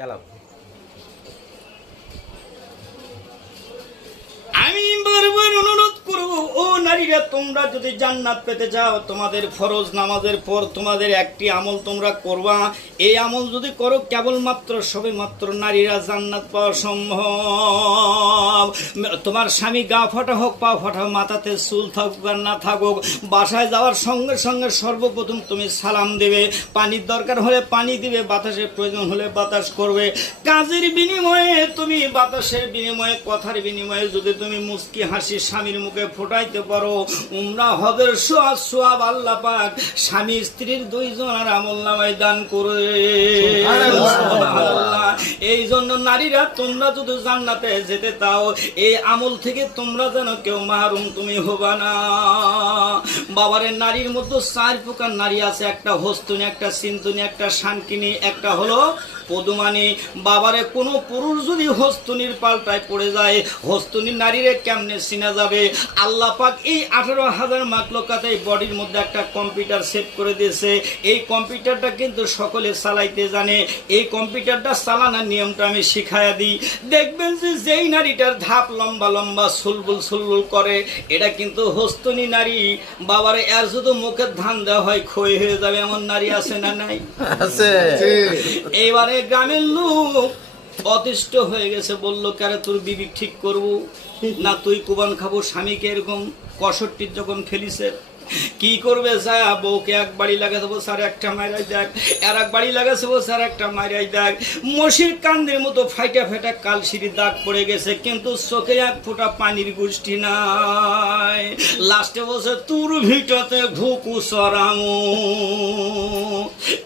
চালাও। আমি বারবার অনুরোধ করব, ও নারীরা, তোমরা যদি জান্নাত পেতে চাও, তোমাদের ফরজ নামাজের পর তোমাদের একটি আমল তোমরা করবা। এই আমল যদি করো, কেবলমাত্র সবে মাত্র নারীরা জান্নাত পাওয়া সম্ভব। তোমার স্বামী গা ফাটা হোক, পা ফাটা হোক, মাথাতে চুল থাকুক আর না থাকুক, বাসায় যাওয়ার সঙ্গে সঙ্গে সর্বপ্রথম তুমি সালাম দেবে, পানির দরকার হলে পানি দিবে, বাতাসের প্রয়োজন হলে বাতাস করবে। কাজের বিনিময়ে তুমি, বাতাসের বিনিময়ে, কথার বিনিময়ে যদি তুমি মুস্কি হাসি স্বামীর মুখে ফোটাইতে পারো, উমরা হজের সোয়াব আল্লাহ পাক স্বামী স্ত্রীর দুইজনের আমলনামায় দান করে। এই জন্য নারীরা, তোমরা যদি জান্নাতে যেতে চাও, এই আমল থেকে তোমরা যেন কেউ মাহরুম তুমি হবা না। বাবারে, নারীর মধ্যে 4 প্রকার নারী আছে। একটা হস্তুনি, একটা সিন্ধুনি, একটা শানকিনী, একটা হলো পদুমানি। বাবারে, কোনো পুরুষ যদি হস্তুনির পাল্টায় পড়ে যায়, হস্তুনি নারীরে কেমনে চিনা যাবে? আল্লাহ পাক এই 18,000 মাখলুকাত এই বডির মধ্যে একটা কম্পিউটার সেট করে দিয়েছে। এই কম্পিউটারটা কিন্তু সকলে চালাইতে জানে। এই কম্পিউটারটা চালানোর নিয়মটা আমি শিখাইয়া দিই। দেখবেন যে যেই নারীটার ধাপ লম্বা লম্বা সুলবুল করে, এটা কিন্তু হস্তুনি নারী। বাবারে, এর শুধু মুখের ধান দেওয়া হয়, ক্ষয় হয়ে যাবে এমন নারী আছে না নাই? আছে। এইবারে গ্রামের লোক অতিষ্ঠ হয়ে গেছে, বলল, কারে তোর বিবি ঠিক করবো না তুই কুবান খাবো? স্বামীকে এরকম 65 যখন ফেলিছে, কি করবে? যা বউকে এক বাড়ি লাগাতে বলছে, আর একটা মাইরাই দেখ, আর এক বাড়ি লাগাছে বলছে, আর একটা মাইরাই দেখ। মশির কান্দের মতো ফাইটা ফাইটা কালশিরি দাগ পড়ে গেছে, কিন্তু চোখে এক ফোঁটা পানির গোষ্ঠী নাই। লাস্টে বলছে, তোর ভিটাতে ঘুকু সরামু।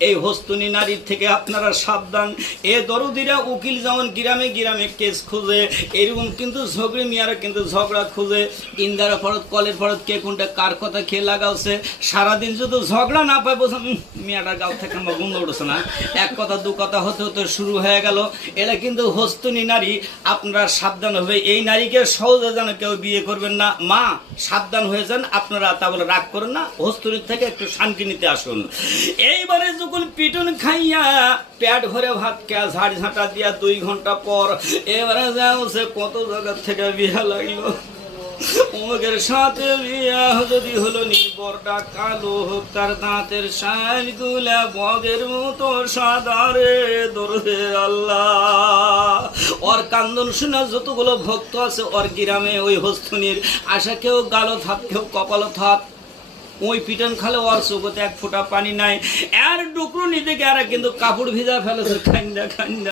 এই হস্তুনি নারীর থেকে আপনারা সাবধান। এ দরদিরা উকিল যেমন গ্রামে গ্রামে কেস খুঁজে, এরকম কিন্তু ঝগড়ে মিয়ারা কিন্তু ঝগড়া খুঁজে। ইন্দারা ফরত, কলের ফরত, কে কোনটা কার কথা খেয়ে লাগাচ্ছে। সারাদিন যদি ঝগড়া না পায়, বলছেন মিয়াটার গাল থেকে আমার গন্ধ উঠছে না, এক কথা দু কথা হতে হতে শুরু হয়ে গেল। এটা কিন্তু হস্তুনি নারী। আপনারা সাবধান হবে। এই নারীকে সহজে যেন কেউ বিয়ে করবেন না। মা, সাবধান হয়ে যান আপনারা, তা বলে রাগ করেন না। হস্তুনির থেকে একটু শান্তি নিতে আসুন। এইবারে যখন পিটন খাইয়া পেট ভরে ভাত খেয়া ঝাড় ঝাঁটা দিয়া 2 ঘন্টা পর এবারে যাচ্ছে, কত জায়গা থেকে বিয়া লাগলো। অমুকের সাথে বিয়া যদি হলো নি, বরটা কালো হোক, তার দাঁতের শাইল গুলা বগের মতো সাদারে দরদের আল্লাহ। ওর কান্দন শোনা যতগুলো ভক্ত আছে ওর গ্রামে, ওই হস্তুনির আশা, কেউ গালো থাক, কেউ কপালো থাক, ওই পিটন খালে ওর চোখতে এক ফোঁটা পানি নাই। আর ডুকরু নিতে গিয়ে কিন্তু কাপড় ভিজা ফেলেছে, খান্ডা খান্ডা।